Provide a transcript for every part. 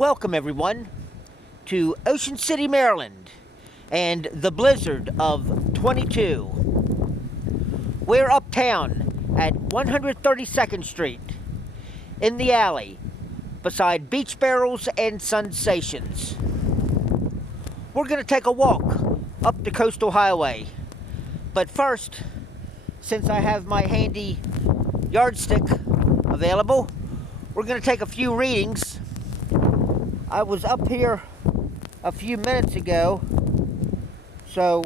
Welcome, everyone, to Ocean City, Maryland, and the blizzard of 22. We're uptown at 132nd Street, in the alley, beside Beach Barrels and Sensations. We're going to take a walk up the coastal highway. But first, since I have my handy yardstick available, we're going to take a few readings. I was up here a few minutes ago, so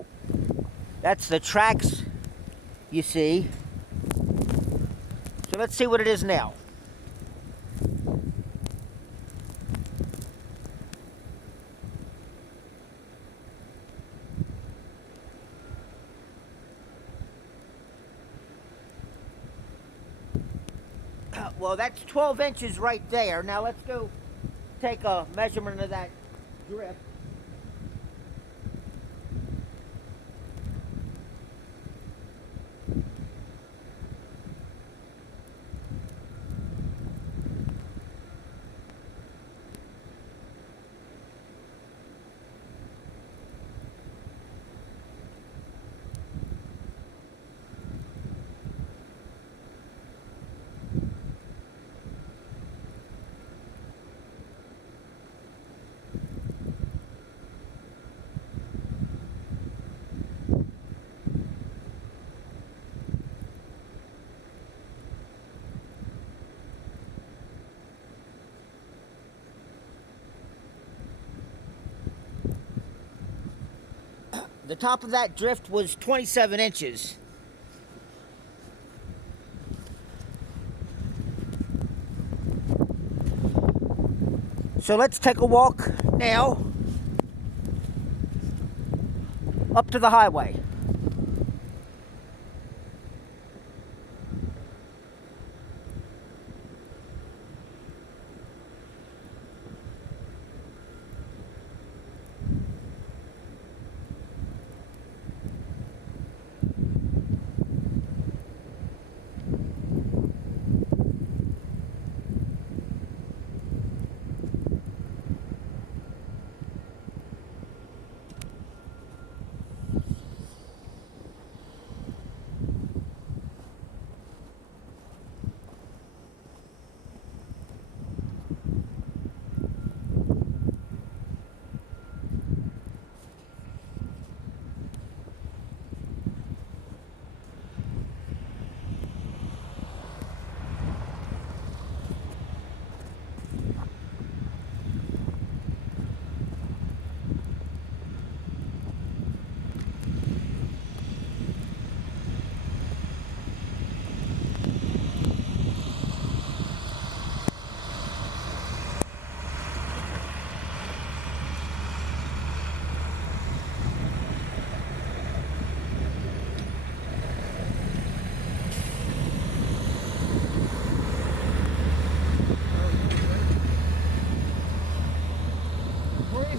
that's the tracks you see. So let's see what it is now. Well, that's 12 inches right there. Now let's go take a measurement of that drift. The top of that drift was 27 inches. So let's take a walk now up to the highway.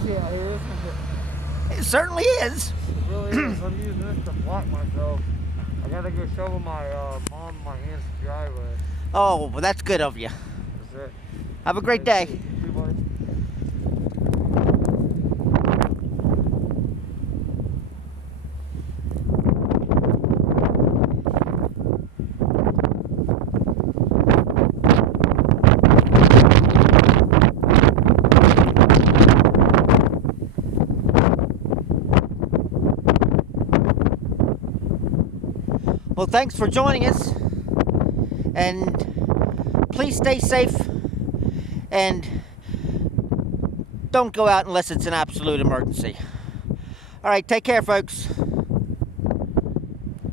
Out here, isn't it? It certainly is. It really is. I'm using this to block myself. I gotta go shovel my mom my hands to dry with. Oh, well, that's good of you. That's it. Have a great day. You too, buddy. Well, thanks for joining us, and please stay safe, and don't go out unless it's an absolute emergency. All right, take care, folks.